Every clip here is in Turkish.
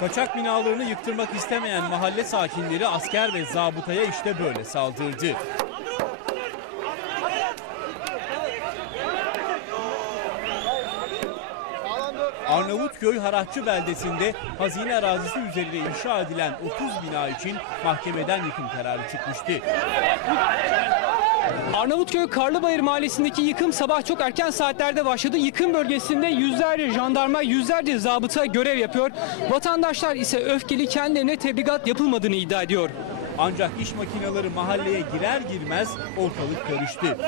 Kaçak binalarını yıktırmak istemeyen mahalle sakinleri asker ve zabıtaya işte böyle saldırdı. Arnavutköy Haratçı beldesinde hazine arazisi üzerinde inşa edilen 30 bina için mahkemeden yıkım kararı çıkmıştı. Arnavutköy Karlıbayır Mahallesi'ndeki yıkım sabah çok erken saatlerde başladı. Yıkım bölgesinde yüzlerce jandarma, yüzlerce zabıta görev yapıyor. Vatandaşlar ise öfkeli kendilerine tebligat yapılmadığını iddia ediyor. Ancak iş makineleri mahalleye girer girmez ortalık karıştı.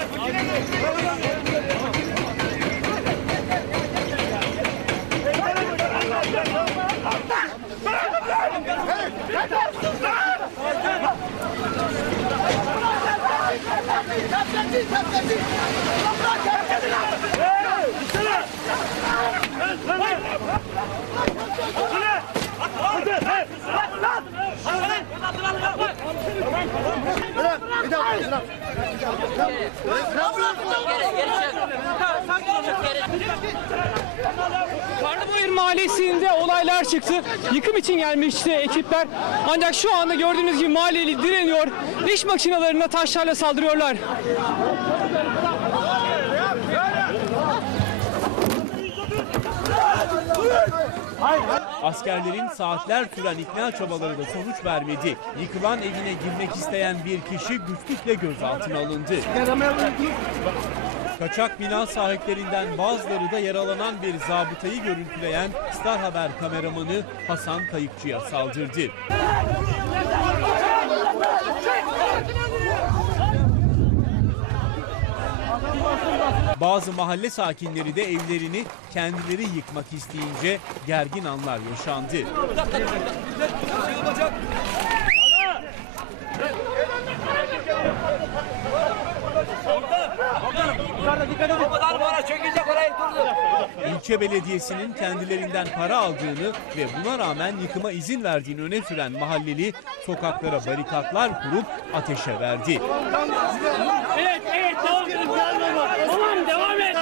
Karlıbayır Mahallesi'nde olaylar çıktı. Yıkım için gelmişti ekipler. Ancak şu anda gördüğünüz gibi mahalleli direniyor. İş makinelerine taşlarla saldırıyorlar. Askerlerin saatler süren ikna çabaları da sonuç vermedi. Yıkılan evine girmek isteyen bir kişi güçlükle gözaltına alındı. Kaçak bina sahiplerinden bazıları da yaralanan bir zabıtayı görüntüleyen Star Haber kameramanı Hasan Kayıkçı'ya saldırdı. Bazı mahalle sakinleri de evlerini kendileri yıkmak isteyince gergin anlar yaşandı. İlçe belediyesinin kendilerinden para aldığını ve buna rağmen yıkıma izin verdiğini öne süren mahalleli sokaklara barikatlar kurup ateşe verdi. Evet, evet, edin. Tamam, devam et.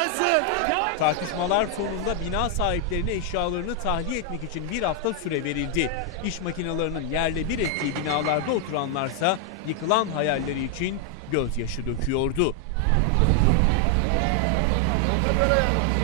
Tartışmalar sonunda bina sahiplerine eşyalarını tahliye etmek için bir hafta süre verildi. İş makinelerinin yerle bir ettiği binalarda oturanlarsa yıkılan hayalleri için gözyaşı döküyordu. Thank you.